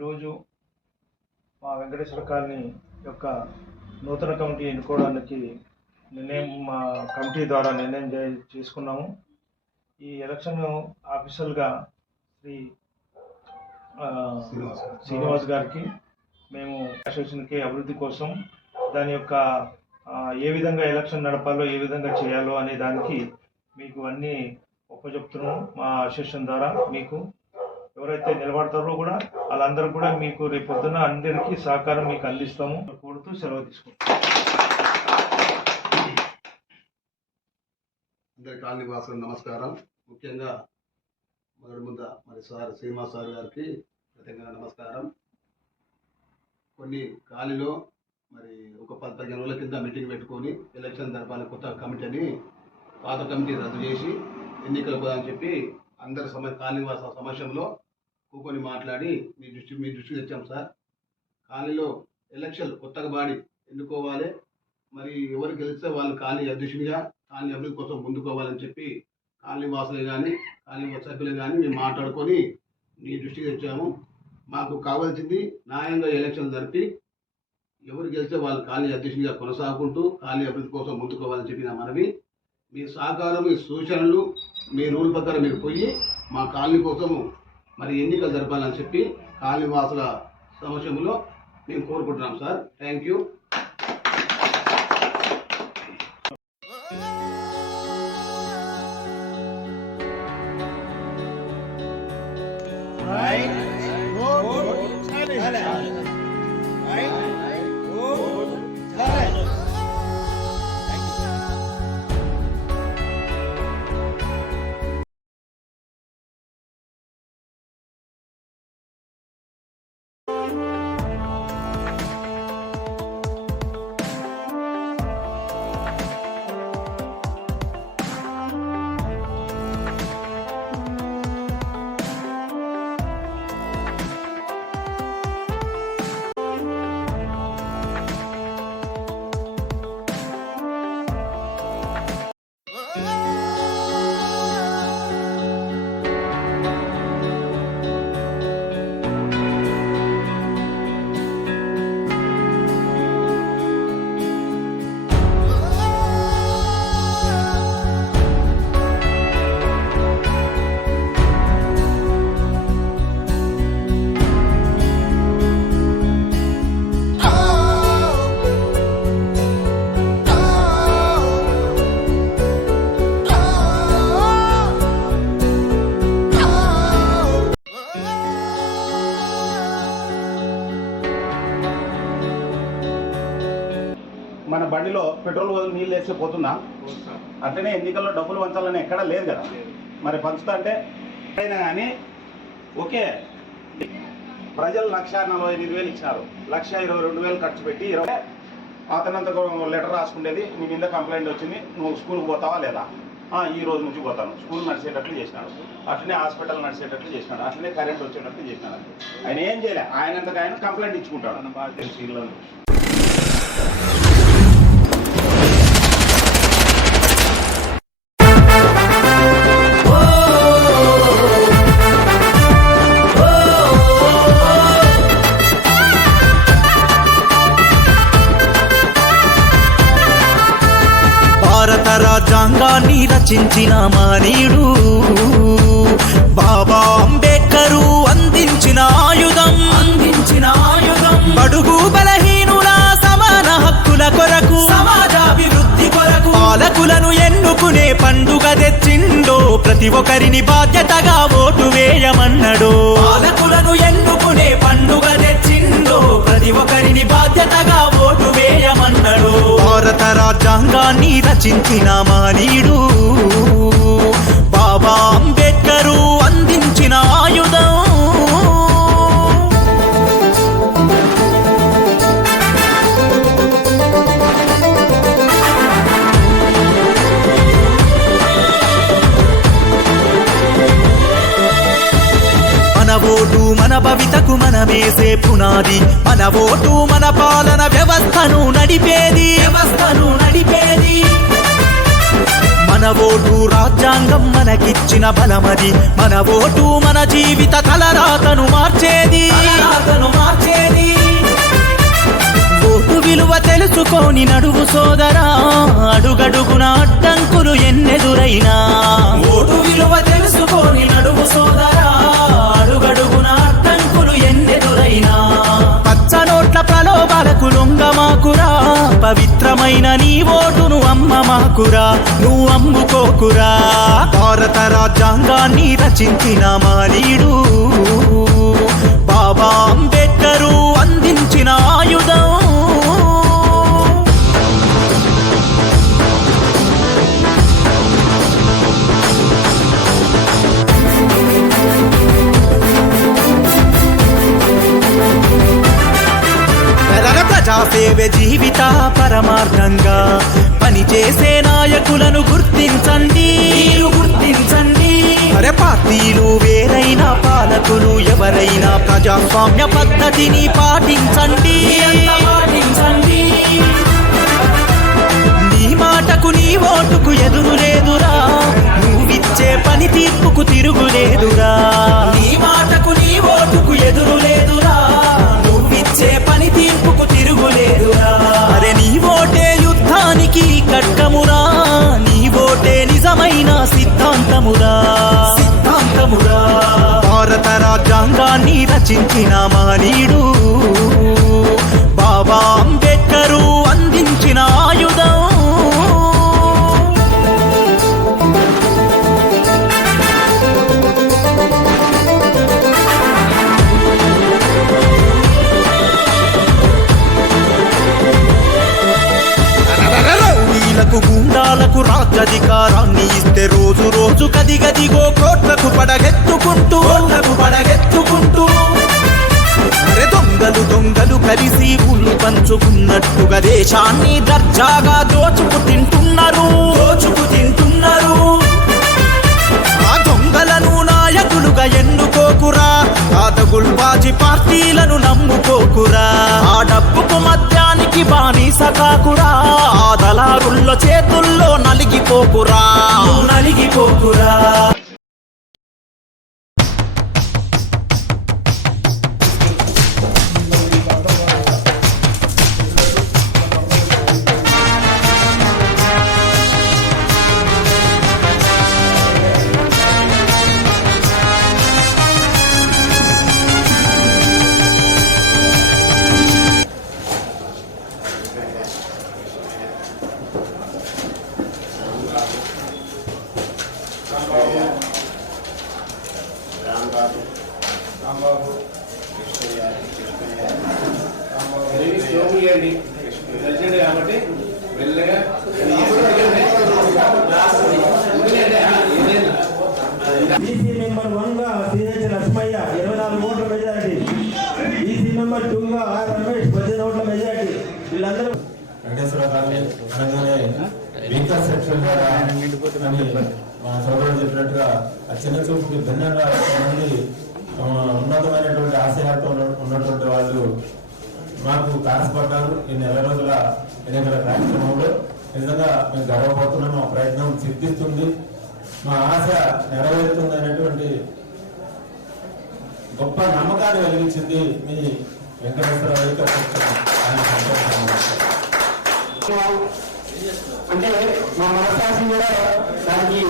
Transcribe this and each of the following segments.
ఈరోజు మా వెంకటేశ్వర కాలనీ యొక్క నూతన కమిటీ ఎన్నుకోవడానికి నిర్ణయం మా కమిటీ ద్వారా నిర్ణయం చేసుకున్నాము ఈ ఎలక్షన్ ఆఫీసర్గా శ్రీ శ్రీనివాస్. గారికి మేము అసోసియేషన్కి అభివృద్ధి కోసం దాని యొక్క ఏ విధంగా ఎలక్షన్ నడపాలో ఏ విధంగా చేయాలో అనే దానికి మీకు అన్ని ఒప్పచెప్తున్నాము మా అసోసియేషన్ ద్వారా మీకు ఎవరైతే నిలబడతారో కూడా వాళ్ళందరూ కూడా మీకు రేపు పొద్దున అందరికీ సహకారం మీకు అందిస్తాము. కోరుతూ సెలవు తీసుకుంటాం. అందరి కాలనీ నమస్కారం. ముఖ్యంగా మొదటి ముద్ద మరి సార్ శ్రీనివాస్ సార్ గారికి ప్రత్యేకంగా నమస్కారం. కొన్ని కాలనీలో మరి ఒక పది పదిహేను రోజుల కింద మీటింగ్ పెట్టుకొని ఎలక్షన్ జరపాలని కొత్త కమిటీని పాత కమిటీ రద్దు చేసి ఎన్నికలు పోదని చెప్పి అందరి సమ కాలనీ వాస సమస్యలో కూకొని మాట్లాడి మీ దృష్టి మీ దృష్టికి తెచ్చాం సార్. ఖాళీలో ఎలక్షన్ కొత్తగా బాడి ఎన్నుకోవాలి. మరి ఎవరు గెలిస్తే వాళ్ళు ఖాళీ అధ్యక్షునిగా ఖాళీ అభివృద్ధి కోసం ముందుకోవాలని చెప్పి ఖాళీ వాసులే కానీ ఖాళీ సభ్యులే కానీ మేము మాట్లాడుకొని మీ దృష్టికి తెచ్చాము మాకు కావాల్సింది న్యాయంగా ఎలక్షన్ జరిపి ఎవరు గెలిస్తే వాళ్ళు ఖాళీ అధ్యక్షునిగా కొనసాగుకుంటూ ఖాళీ అభివృద్ధి కోసం ముందుకోవాలని చెప్పిన మనవి. మీ సహకారం మీ సూచనలు మీ రూల్ ప్రకారం మీరు పోయి మా కాలనీ కోసము మరి ఎన్నికలు జరపాలని చెప్పి కాలనీవాసుల సమక్షంలో మేము కోరుకుంటున్నాం సార్. థ్యాంక్ యూ మన పెట్రోల్ వదిలి నీళ్ళు వేసి పోతుందా? అట్లనే ఎన్నికల్లో డబ్బులు పంచాలని ఎక్కడా లేదు కదా. మరి పంచుతా అంటే అయినా కానీ ఓకే. ప్రజలు లక్ష నలభై ఎనిమిది వేలు ఇచ్చినారు. లక్ష ఇరవై రెండు వేలు ఖర్చు పెట్టి ఇరవై అతనంత లెటర్ రాసుకునేది నీ మీద కంప్లైంట్ వచ్చింది నువ్వు స్కూల్కి పోతావా లేదా? ఈ రోజు నుంచి పోతాను. స్కూల్ నడిచేటట్లు చేసినాడు. అట్లనే హాస్పిటల్ నడిచేటట్లు చేసినాడు. అట్లనే కరెంట్ వచ్చేటట్లు చేసినాడు. ఆయన ఏం చేయలే. ఆయనంతకు ఆయన కంప్లైంట్ ఇచ్చుకుంటాడు. అన్న రచించిన మానీయుడు. బాబా అంబేద్కరు అందించిన ఆయుధం. అందించిన ఆయుధం. బడుగు బలహీనుల సమాన హక్కుల కొరకు. సమాజాభివృద్ధి కొరకు. పాలకులను ఎన్నుకునే పండుగ తెచ్చిండో. ప్రతి ఒక్కరిని బాధ్యతగా ఓటు వేయమన్నడో. పాలకులను ఎన్నుకునే పండుగ తెచ్చిండో. ప్రతి ఒక్కరిని బాధ్యతగా ఓటు వేయమన్నడు. భారత రాజ్యాంగాన్ని రచించిన మానీడు బాబా అంబేద్కరు అందించిన ఆయుధం. మన ఓటు మన మనమేసే పునాది మన ఓటు మన పాలన వ్యవస్థను నడిపేది. వ్యవస్థను నడిపేది. మన ఓటు రాజ్యాంగం మనకిచ్చిన బలమది మన ఓటు మన జీవిత కలరాతను మార్చేది. మార్చేది. ఓటు విలువ తెలుసుకోని నడువు సోదరా అడుగడుగున అడ్డంకులు ఎన్నెదురైన పవిత్రమైన నీ ఓటును అమ్మ మాకురా నువ్వు అమ్ముకోకురా. భారత రాజ్యాంగాన్ని రచించిన మానీయుడు. బాబా అంబేద్కరు అందించిన ఆయుధం. సేవే జీవిత పరమార్థంగా. పనిచేసే నాయకులను గుర్తించండి. మీరు గుర్తించండి. అరే పార్టీలు వేరైన పాలకులు ఎవరైనా ప్రజాస్వామ్య పద్ధతిని పాటించండి. పాటించండి. నీ మాటకు నీ ఓటుకు ఎదురు లేదురా. నువ్విచ్చే పని తీర్పుకు తిరుగులేదురా. రాజ్యాంగాన్ని రచించిన మానీడు. బాబా అంబేద్కరు నలిగిపోకురా నలిగిపోకురా ఈసీ మెంబర్ వన్గా సిహెచ్ లక్ష్మయ్య ఇరవై నాలుగు ఓట్ల మెజారిటీ ఈసీ మెంబర్ టూ గా ఆర్ రమేష్ పద్దెనిమిది ఓట్ల మెజారిటీ వీళ్ళందరూ వెంకటేశ్వర కాలనీ సెక్షన్ ద్వారా మా సోదరుడు చెప్పినట్టుగా ఆ చిన్న చూపుకి భిన్నంగా కొంతమంది ఉన్నతమైనటువంటి ఆశయాలతో ఉన్నటువంటి వాళ్ళు మాకు తారసపడ్డారు ఈ నెల రోజుల ఎన్నికల కార్యక్రమంలో నిజంగా మేము గర్వపడుతున్నాం మా ప్రయత్నం సిద్ధిస్తుంది. మా ఆశ నెరవేరుతుంది అనేటువంటి గొప్ప నమ్మకాన్ని కలిగించింది మీ వెంకటేశ్వర అంటే మా మనసాక్షి కూడా దానికి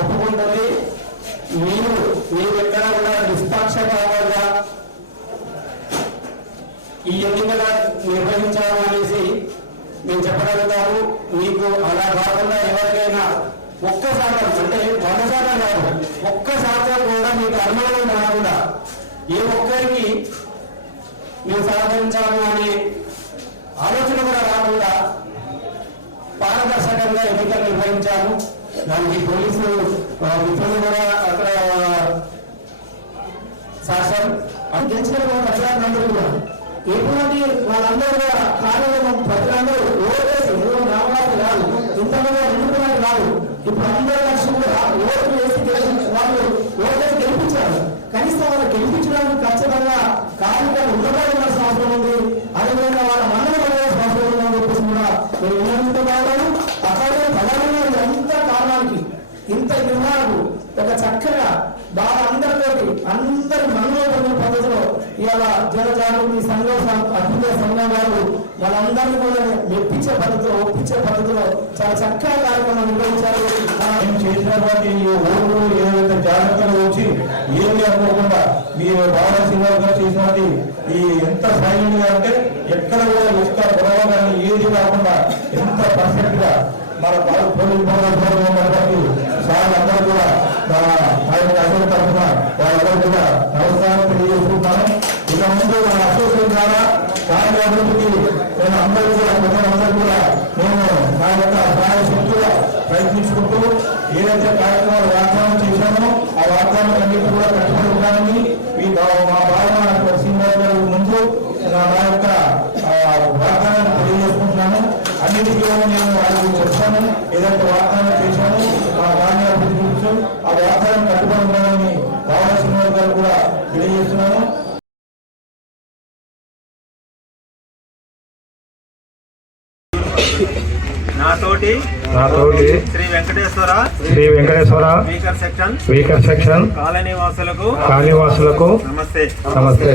ఒప్పుకుంటుంది. మీరు మీరు ఎక్కడ కూడా నిష్పక్షపాతంగా ఈ ఎన్నికల నిర్వహించాము అనేసి మేము చెప్పగలుగుతాము మీకు అలా కాకుండా ఎవరికైనా ఒక్క శాతం అంటే వంద శాతం కాదు ఒక్క శాతం కూడా మీకు అనుమానం రాకుండా ఏ ఒక్కరికి మేము సహకరించాము అనే ఆలోచన కూడా రాకుండా పారదర్శకంగా ఎన్నికలు నిర్వహించాము. దానికి పోలీసులు మిత్రులు కూడా అక్కడ శాసనం అది గెలిచిన ప్రజలందరూ కూడా. ఎటువంటి వాళ్ళందరూ కూడా కార్యాలయం ప్రజలందరూ ఓటేసి ఏదో నామకాలు కాదు. ఇంతమంది ఎన్నుకున్నది కాదు. ఇప్పుడు అందరూ కలిసి కూడా ఓట్లు వేసి వాళ్ళు ఓటేసి గెలిపించారు. కనీసం వాళ్ళు గెలిపించడానికి ఖచ్చితంగా కార్యక్రమం ఉండబడాల్సిన అవసరం ఉంది. అదేవిధంగా వాళ్ళ మన్నలు పడాల్సిన అవసరం ఉందని చెప్పేసి కూడా నేను వినియోగిస్తున్నాను అక్కడే ప్రధానమైన ఎంత కారణానికి ఇంత నిర్మాణకు ఒక చక్కగా బాగా అందరితోటి అందరి మనలో పొందిన పద్ధతిలో ఇవాళ జనజాగృతి సంఘం సం- అభ్యుదయ సంఘం వారు వాళ్ళందరినీ కూడా మెప్పించే పద్ధతిలో ఒప్పించే పద్ధతిలో చాలా చక్కగా కార్యక్రమం నిర్వహించారు. చేసిన మేము చేసినటువంటి ఏదైతే జాగ్రత్తలు వచ్చి ఏమి అనుకోకుండా మీరు బాగా శ్రీనివాస్ గారు ఈ ఎంత సైలెంట్గా అంటే ఎక్కడ కూడా ఇష్ట గొడవ కానీ ఏది కాకుండా ఎంత పర్ఫెక్ట్గా మన భారత పోలీస్ ఉన్నటువంటి సార్ అందరూ కూడా ఆయన తరఫున వాళ్ళందరూ కూడా నమస్కారం తెలియజేసుకుంటాను ఇక ముందు మన అసోసియేషన్ ద్వారా కార్య అభివృద్ధికి నేను అందరూ కూడా ప్రజలందరూ కూడా నేను నా యొక్క సహాయ శక్తిగా ప్రయత్నించుకుంటూ ఏదైతే కార్యక్రమాలు వాగ్దానం చేశామో ఆ వాగ్దానం అన్నింటి కూడా కట్టుబడి ఉండాలని ఈ మా భావన శ్రీనివాస్ గారి ముందు నా యొక్క వాగ్దానాన్ని తెలియజేసుకుంటున్నాను అన్నింటిలో నేను వాళ్ళకి చెప్తాను ఏదైతే వాగ్దానం చేశాను మా కార్య అభివృద్ధి ఆ వాగ్దానం కట్టుబడి ఉండాలని భావన శ్రీనివాస్ గారు కూడా తెలియజేస్తున్నాను నాతోటి నాతోటి Shri Venkateswara Shri Venkateswara speaker section weaker section colony వాసులకు కాళీవాసులకు నమస్తే. నమస్తే.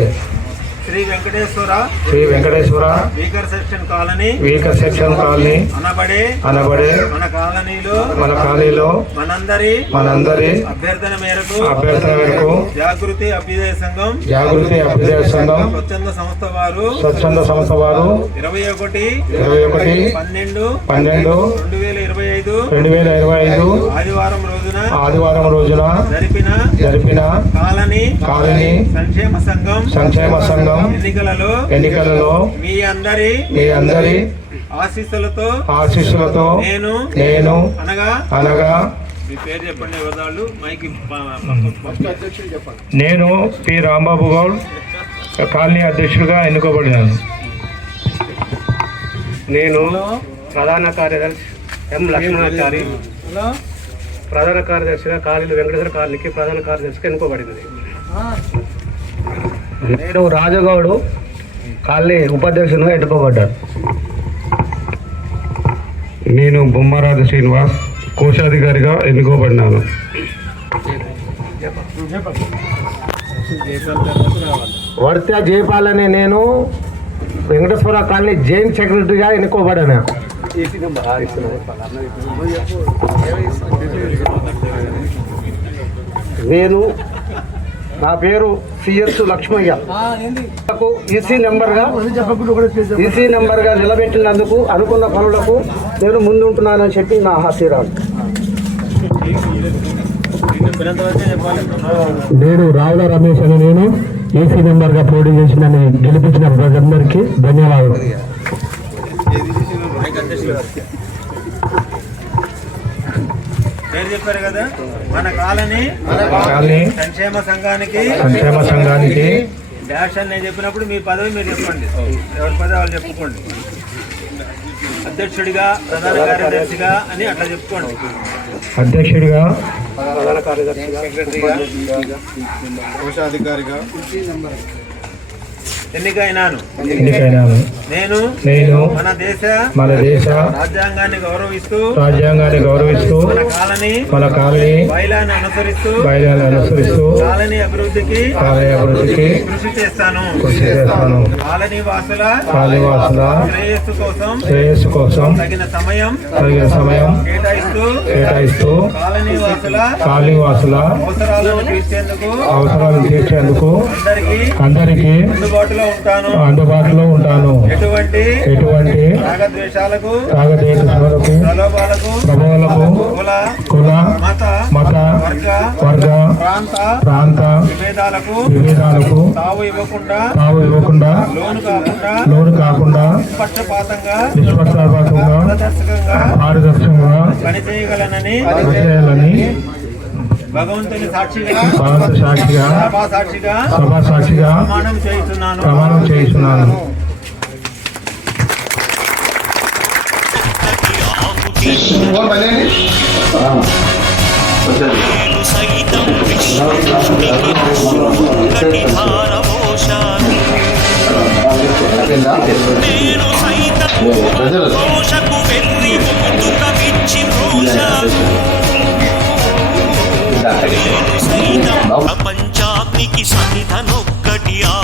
Shri Venkateswara Shri Venkateswara speaker section colony weaker section colony అనబడే అనబడే మన కాలనీలో మన కాలనీలో మనందరి మనందరి అభ్యర్థన మేరకు అభ్యర్థన మేరకు జాగృతి అభ్యుదయ సంఘం జాగృతి అభ్యుదయ సంఘం స్వచ్ఛంద సంస్థ వారు స్వచ్ఛంద సంస్థ వారు ఇరవై ఒకటి ఇరవై ఒకటి పన్నెండు పన్నెండు రెండు వేల ఇరవై ఐదు రెండు వేల ఇరవై ఐదు ఆదివారం రోజున ఆదివారం రోజున జరిపిన జరిపిన కాలనీ కాలనీ సంక్షేమ సంఘం సంక్షేమ సంఘం ఎన్నికలలో ఎన్నికలలో మీ అందరి మీ అందరి ఆశీస్సులతో ఆశీస్సులతో నేను నేను అనగా అనగా మీ పేరు చెప్పండి వదాళ్ళు మైకి నేను పి రాంబాబు గౌడ్ కాలనీ అధ్యక్షుడిగా ఎన్నుకోబడినాను. నేను ప్రధాన కార్యదర్శి ఎం లక్ష్మణాచారి ప్రధాన కార్యదర్శిగా కాళీలు వెంకటేశ్వర కాలనీకి ప్రధాన కార్యదర్శిగా ఎన్నుకోబడింది. నేను రాజగౌడు కాలనీ ఉపాధ్యక్షునిగా ఎన్నుకోబడ్డాను. నేను బొమ్మరాజు శ్రీనివాస్ కోశాధికారిగా ఎన్నుకోబడినాను. వర్త్యా జయపాల్ అనే నేను వెంకటేశ్వర కాలనీ జైన్ సెక్రటరీగా ఎన్నుకోబడాను. నేను నా పేరు సిఎస్ లక్ష్మయ్య. నాకు ఈసీ నెంబర్గా ఈసీ నెంబర్గా నిలబెట్టినందుకు అనుకున్న పనులకు నేను ముందుంటున్నానని చెప్పి నా హాస్యరాలు నేను రావుల రమేష్ అని నేను ఏసీ నెంబర్గా పోటీ చేసి నన్ను గెలిపించిన ప్రజలందరికీ ధన్యవాదాలు. పేరు చెప్పారు కదా? మన కాలనీ కాలనీ సంక్షేమ సంఘానికి సంక్షేమ సంఘానికి డాష్ అని నేను చెప్పినప్పుడు మీ పదవి మీరు చెప్పండి. ఎవరి పదవి వాళ్ళు చెప్పుకోండి. అధ్యక్షుడిగా ప్రధాన కార్యదర్శిగా అని అట్లా చెప్పుకోండి. అధ్యక్షుడిగా కోశాధికారిగా ఎన్నికైనాను. ఎన్నికైనాను. నేను నేను మన దేశ మన దేశ రాజ్యాంగాన్ని గౌరవిస్తూ రాజ్యాంగాన్ని గౌరవిస్తూ మన కాలనీ మన కాలనీ బయలాన్ని అనుసరిస్తూ బయలుని అనుసరిస్తూ కాలనీ అభివృద్ధికి కాలనీ అభివృద్ధికి కృషి చేస్తాను. కృషి చేస్తాను. కాలనీ వాసుల కాళీవాసుల శ్రేయస్సు కోసం శ్రేయస్సు కోసం తగిన సమయం తగిన సమయం కేటాయిస్తూ కేటాయిస్తూ కాలనీ వాసుల కాళీవాసుల అవసరాలను తీర్చేందుకు అవసరాలు తీర్చేందుకు అందరికీ అందరికీ అందుబాటులో ఉంటాను. అందుబాటులో ఉంటాను. ఎటువంటి ఎటువంటి రాగద్వేషాలకు ప్రలోభాలకు కుల కుల మత మత వర్గ వర్గ ప్రాంత ప్రాంత విభేదాలకు విభేదాలకు తావు ఇవ్వకుండా తావు ఇవ్వకుండా లోను కాకుండా లోను కాకుండా పక్షపాతంగా నిష్పక్షపాతంగా పారదర్శకంగా పారదర్శకంగా పనిచేయగలనని పనిచేయాలని భగవంతుని సాక్షిగా సాక్షిగా సాక్షిగా సభా సాక్షిగా ప్రమాణం చేస్తున్నాను ప్రమాణం చేస్తున్నాను సైతం కృష్ణుడికి ఒక్కటి ధారమోశాను నేను సైతం దోషకు వెర్రి ముందుకమిచ్చి మోశాను నేను సైతం ప్రపంచాగ్నికి సన్నిధనొక్కటి ఆహుతి ఘోష